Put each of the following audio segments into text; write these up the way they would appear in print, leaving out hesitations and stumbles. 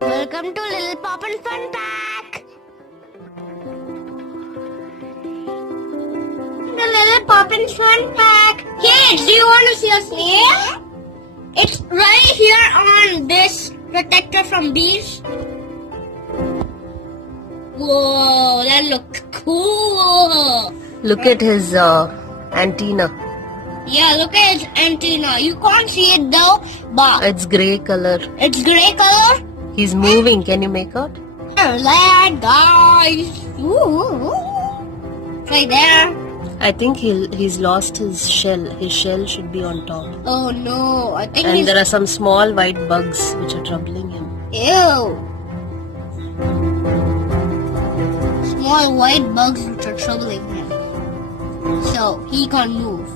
Welcome to Little Poppins Fun Pack. The Little Poppins Fun Pack. Kids, do you want to see a snail? It's right here on this protector from bees. Whoa, that looks cool. Look at his antenna. Yeah, look at its antenna. You can't see it though, but It's grey color. it's grey color. He's moving. Can you make out? There's that, guys. Ooh. Right there. I think he's lost his shell. His shell should be on top. Oh no, I think And he's... there are some small white bugs which are troubling him. Ew. Small white bugs which are troubling him. So, he can't move.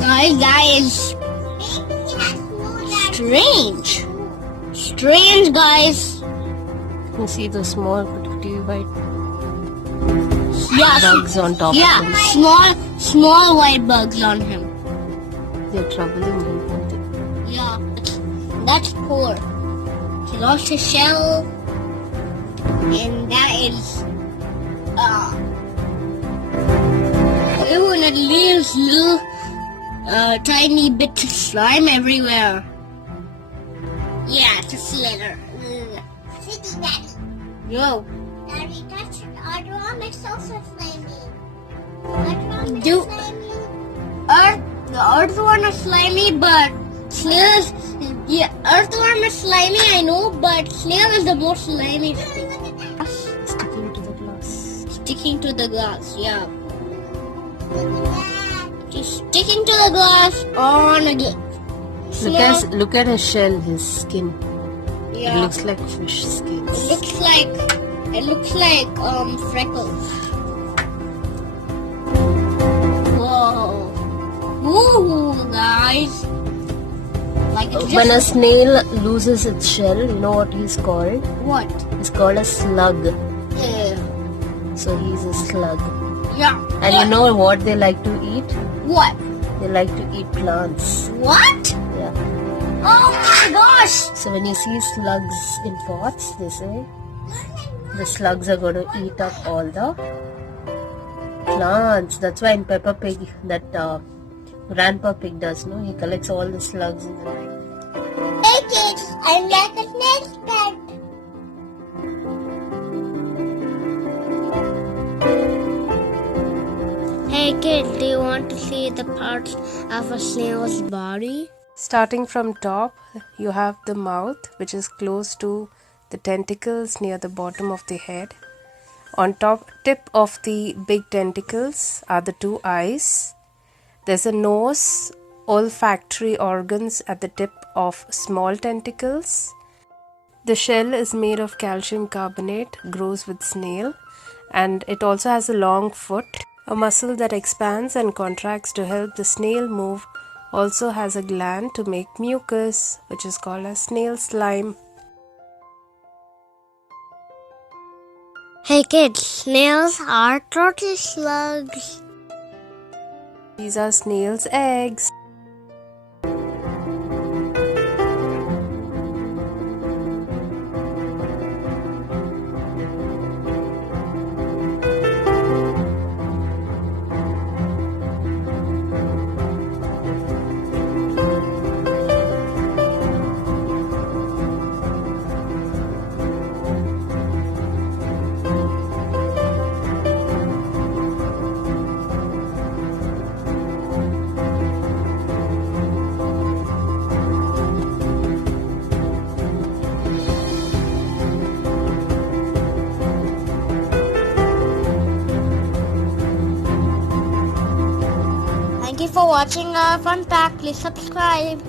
Guys, that is strange. Strange, guys. You see the small pretty white Yeah, bugs on top of him. small white bugs on him. They're troubling him. Yeah, that's poor. He lost his shell, and that is ew, and it leaves little tiny bits of slime everywhere. Yeah, it's a slither. Sitting, Daddy. Yo, Daddy, that's our drum is also slimy. Our drum is Do- slimy. the earthworm is slimy, but snail is, yeah, earthworm is slimy, I know, but snail is the most slimy. Sticking to the glass. Sticking to the glass, yeah. Look at that. Just sticking to the glass on again. Look at his shell, his skin. It Yeah. looks like fish skins. It looks like freckles. Whoa. Ooh, guys. Like it's When a just snail loses its shell, you know what he's called? what? He's called a slug. Yeah. So he's a slug. Yeah. And you know what they like to eat? What? They like to eat plants. What? Yeah. Oh my gosh! So when you see slugs in pots, they say the slugs are going to eat up all the plants. That's why in Peppa Pig, that Grandpa Pig does, no? He collects all the slugs in the night. Hey kids, I'm like a snake's pet. Hey kid, do you want to see the parts of a snail's body? Starting from top, you have the mouth, which is close to the tentacles near the bottom of the head. On top tip of the big tentacles are the two eyes. There's a nose, olfactory organs at the tip of small tentacles. The shell is made of calcium carbonate, grows with snail, and it also has a long foot. A muscle that expands and contracts to help the snail move also has a gland to make mucus, which is called as snail slime. Hey kids, snails are turtle slugs. These are snail's eggs. Thank you for watching our fun pack. Please subscribe.